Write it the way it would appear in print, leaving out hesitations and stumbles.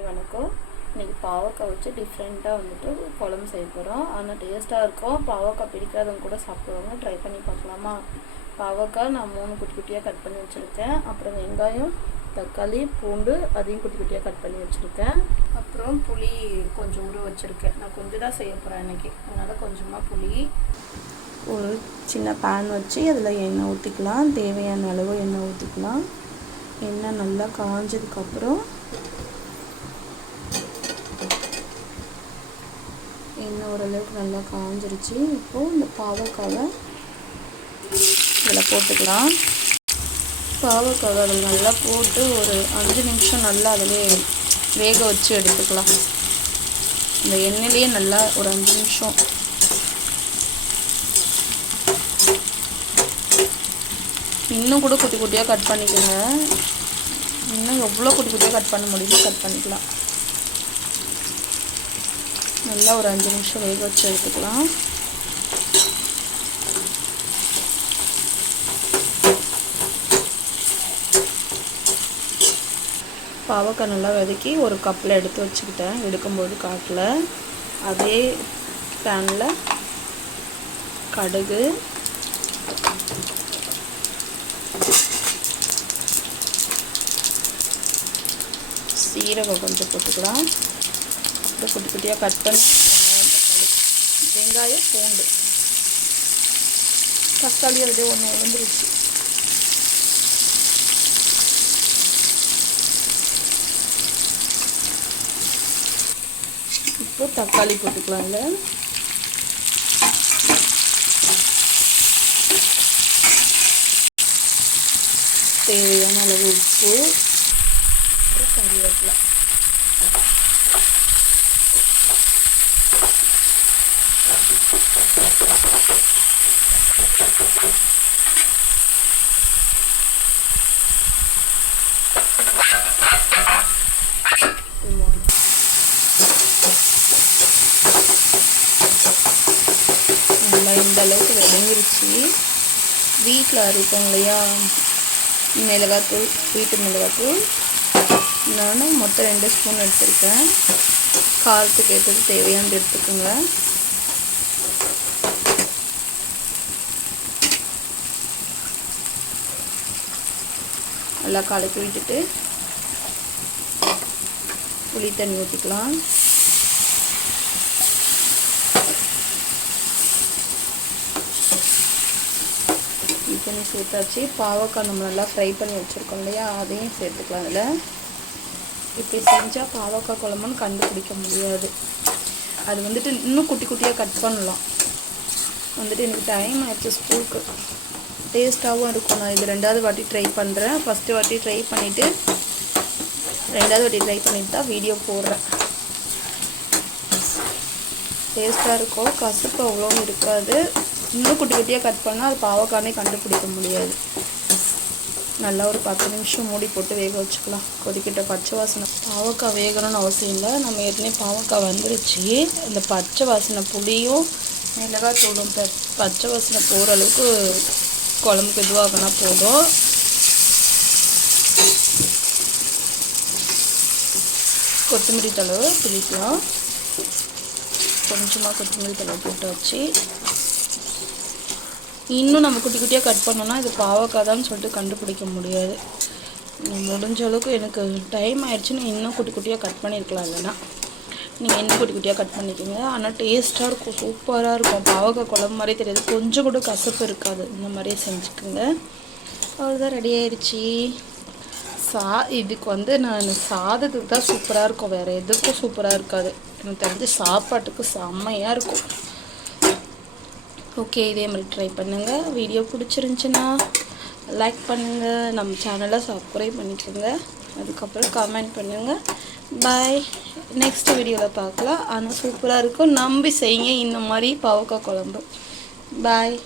Hi வணக்கம். இன்றைக்கி பாவக்காய் வச்சு டிஃப்ரெண்ட்டாக வந்துட்டு குழம்பு செய்ய போகிறோம். ஆனால் டேஸ்ட்டாக இருக்கும். பாவக்காய் பிடிக்காதவங்க கூட சாப்பிடுவாங்க. ட்ரை பண்ணி பார்க்கலாமா? பாவக்காய் நான் 3 குட்டி குட்டியாக கட் பண்ணி வச்சுருக்கேன். அப்புறம் வெங்காயம், தக்காளி, பூண்டு அதையும் குட்டி குட்டியாக கட் பண்ணி வச்சுருக்கேன். அப்புறம் புளி கொஞ்சம் ஊற வச்சுருக்கேன். நான் கொஞ்சம் தான் செய்ய போகிறேன் இன்றைக்கி, அதனால் கொஞ்சமாக புளி. ஒரு சின்ன பேன் வச்சு அதில் எண்ணெய் ஊற்றிக்கலாம். தேவையான அளவு எண்ணெய் ஊற்றிக்கலாம். எண்ணெய் நல்லா காஞ்சதுக்கப்புறம் எண்ணெய் ஓரளவுக்கு நல்லா காஞ்சிருச்சு. இப்போது இந்த பாவக்காவை இதில் போட்டுக்கலாம். பாவக்காவை அதில் நல்லா போட்டு ஒரு 5 நிமிஷம் நல்லா அதிலே வேக வச்சு எடுத்துக்கலாம். இந்த எண்ணெயிலே நல்லா ஒரு 5 நிமிஷம். இன்னும் கூட குட்டி குட்டியாக கட் பண்ணிக்கோங்க. இன்னும் எவ்வளோ குட்டி குட்டியாக கட் பண்ண முடியுமோ கட் பண்ணிக்கலாம். நல்லா ஒரு 5 நிமிஷம் வேக வச்சு எடுத்துக்கலாம். பாவக்காய் நல்லா வதக்கி ஒரு கப்பில் எடுத்து வச்சுக்கிட்டேன். எடுக்கும்போது காட்டில் அதே பேனில் கடுகு, சீரகம் கொஞ்சம் போட்டுக்கலாம். அப்புறம் குட்டி குட்டியாக கட் பண்ணி வெங்காயம், பூண்டு, தக்காளி அதே ஒன்று விழுந்துருச்சு. இப்போ தக்காளி போட்டுக்கலாம். இல்லை தேவையான அளவு உப்பு, கறிவேப்பிலை. நல்லா இந்த அளவுக்கு விளங்கிருச்சு. வீட்டில் அரைப்போம் இல்லையா மிளகாத்தூள், வீட்டு மிளகாத்தூள். நான் மொத்தம் 2 ஸ்பூன் எடுத்துருக்கேன். காரத்துக்கு ஏற்றது தேவையானது எடுத்துக்கோங்க. நல்லா கலக்கி விட்டுட்டு புளி தண்ணி ஊற்றிக்கலாம். புளி தண்ணி சேர்த்தாச்சு. பாவக்காய் நம்ம நல்லா ஃப்ரை பண்ணி வச்சுருக்கோம் இல்லையா, அதையும் சேர்த்துக்கலாம். அதில் இப்படி செஞ்சால் பாவக்காய் குழம்புன்னு கண்டுபிடிக்க முடியாது. அது வந்துட்டு இன்னும் குட்டி குட்டியாக கட் பண்ணலாம். வந்துட்டு எனக்கு டைம் ஆயிடுச்சு ஸ்கூலுக்கு. டேஸ்ட்டாகவும் இருக்கும். நான் இது 2வது வாட்டி ட்ரை பண்ணுறேன். ஃபஸ்ட்டு வாட்டி ட்ரை பண்ணிவிட்டு 2வது வாட்டி ட்ரை பண்ணிவிட்டு தான் வீடியோ போடுறேன். டேஸ்ட்டாக இருக்கும். கசப்பு அவ்வளோவும் இருக்காது. இன்னும் குட்டி குட்டியாக கட் பண்ணால் அது பாவக்கானே கண்டுபிடிக்க முடியாது. நல்லா ஒரு 10 நிமிஷம் மூடி போட்டு வேக வச்சுக்கலாம். கொதிக்கிட்ட பச்சை வாசனை. பாவக்காய் வேகணும்னு அவசியம் இல்லை. நம்ம ஏற்கனவே பாவக்காய் வந்துருச்சு. இந்த பச்சை வாசனை புளியும் மிளகாத்தூளும் பச்சை வாசனை போகிற அளவுக்கு குழம்புக்கு இதுவாகனா போதும். கொத்தமல்லி தழை பிடிக்கலாம். கொஞ்சமாக கொத்தமல்லி தழை போட்டு வச்சு இன்னும் நம்ம குட்டி குட்டியாக கட் பண்ணோன்னா இது பாவக்காய் தான் சொல்லிட்டு கண்டுபிடிக்க முடியாது. முடிஞ்ச அளவுக்கு எனக்கு டைம் ஆயிடுச்சுன்னு இன்னும் குட்டி குட்டியாக கட் பண்ணியிருக்கலாம். இல்லைன்னா நீங்கள் இன்னும் குட்டி குட்டியாக கட் பண்ணிக்கோங்க. ஆனால் டேஸ்ட்டாக இருக்கும், சூப்பராக இருக்கும். பாவக்காய் குழம்பு மாதிரி தெரியாது, கொஞ்சம் கூட கசப்பு இருக்காது. இந்த மாதிரியே செஞ்சுக்கோங்க. அவ்வளோதான், ரெடி ஆயிடுச்சு. இதுக்கு நான் சாதத்துக்கு தான் சூப்பராக இருக்கும். வேறு எதுக்கும் சூப்பராக இருக்காது. எனக்கு தெரிஞ்சு சாப்பாட்டுக்கு செம்மையாக இருக்கும். ஓகே, இதே மாதிரி ட்ரை பண்ணுங்கள். வீடியோ பிடிச்சிருந்துச்சின்னா லைக் பண்ணுங்கள். நம்ம சேனலை சப்ஸ்கிரைப் பண்ணிக்கோங்க. அதுக்கப்புறம் கமெண்ட் பண்ணுங்கள். பாய். நெக்ஸ்ட் வீடியோவில் பார்க்கலாம். ஆனால் சூப்பராக இருக்கும். நம்பி செய்யுங்க இந்த மாதிரி பாவக்காய் குழம்பு. பாய்.